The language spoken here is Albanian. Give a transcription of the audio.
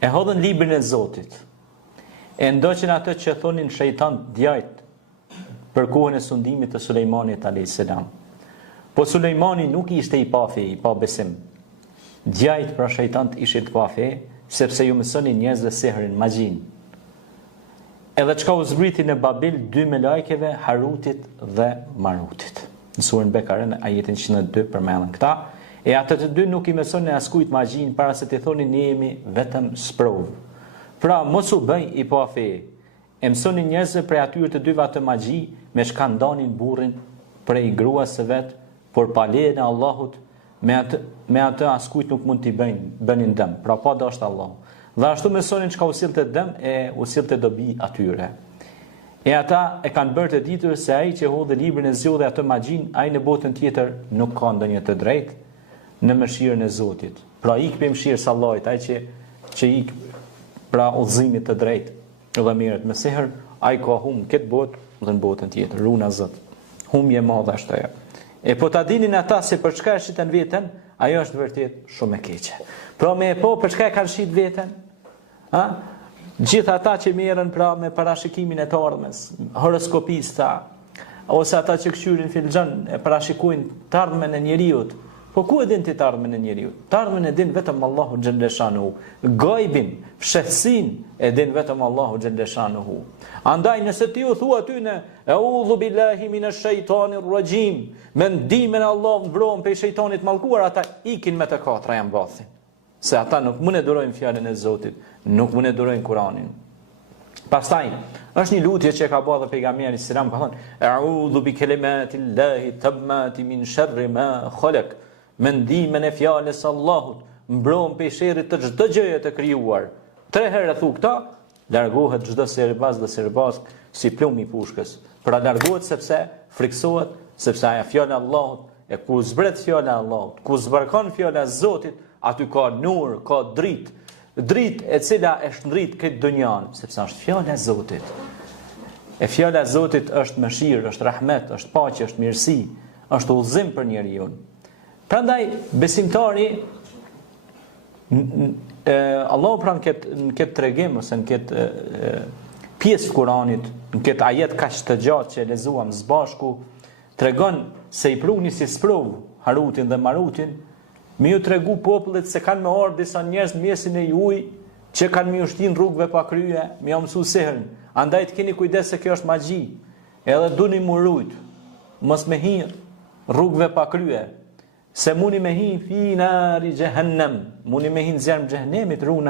e hodhën librin e Zotit, e ndoqën atë që thonin shejtan djajt për kohën e sundimit të Sulejmanit a.s. Po Sulejmani nuk ishte i pa fe, i pa besim. Djajt pra shejtant ishin të pa fe, sepse ju mësonin njerëzve sehrin, magjin. Edhe çka u zbriti në Babil dy me lajkeve, Harutit dhe Marutit. Në surën Bekare, në ajetin 102 përmendën këta, e ato të dy nuk i mësonin askujt magjin para se të thonin ne jemi vetëm sprov. Pra mos u bëj i pa fe. E mësonin njerëzve prej atyre të dyve atë magji, me shka ndanin burrin prej gruas së vet, por pa lejen e Allahut, me atë askujt nuk mund t'i bënin dëm, pra pa dashur Allah. Dhe ashtu mësonin çka u sillte dëm e u sillte dobi atyre. E ata e kanë bërë të ditur se ai që hodhi librin e Zotit dhe atë magjin, ai në botën tjetër nuk ka ndonjë të drejtë në mëshirën e Zotit. Pra ik për mëshirës së Allahut, ai që ik pra udhëzimit të drejtë dhe mirët me seher, ai ka humb këtë botë dhe në botën tjetër. Runa Zot. Humbje e madhe është ajo. E po ta dinin ata se për çka e shiten veten, ajo është vërtet shumë e keqe. Pra me po për çka e kanë shit veten? Gjithë ata që merren pra me parashikimin e të ardhmes, horoskopista, ose ata që këshyrin filxhan e parashikojnë të ardhmen e njeriut. Po ku e din ti të ardhmen e njeriut? Të ardhmen e din vetëm Allahu xhaleshanuhu. Gajbin, fshehsin e din vetëm Allahu xhaleshanuhu. Andaj nëse ti u thua aty në Eudhu billahi minash shaitanir rajim, me ndimin e Allahut mbrohen pe shejtanit mallkuar, ata ikin me të katra janë bathin. Se ata nuk mund e durojnë fjalën e Zotit, nuk mund e durojnë Kur'anin. Pastaj, është një lutje që ka bërë pejgamberi selam, ka thonë: "A'udhu bi kalimatillahi tammati min sharri ma khalaq." Me ndimin e fjalës së Allahut, mbrohen pe sherrit të çdo gjëje të krijuar. 3 herë thu këta, largohet çdo serbaz dhe serbaz si plumi i pushkës. Pra largohet sepse friksohet, sepse ajo fjala e Allahut, e ku zbret fjala e Allahut, ku zbarkon fjala e Zotit, aty ka nur, ka dritë. Dritë e cila e shndrit këtë dunjan, sepse është fjala e Zotit. E fjala e Zotit është mëshirë, është rahmet, është paqe, është mirësi, është udhëzim për njeriu. Prandaj besimtari Allahu pranë në këtë tregim ose në këtë pjesë të Kuranit, në këtë ajet kaq të gjatë që e lexuam së bashku, tregon se i pruni si sprov Harutin dhe Marutin, me ju tregu popullit se kanë me ardhur disa njerëz në mesin e juaj që kanë me ushtin rrugëve pa krye, me ja mësu sehrin. Andaj të keni kujdes se kjo është magji. Edhe duni murujt, mos me hi rrugëve pa krye. Se muni me hi fi nari jahannam, muni me hi në zjarm xhehenemit, runa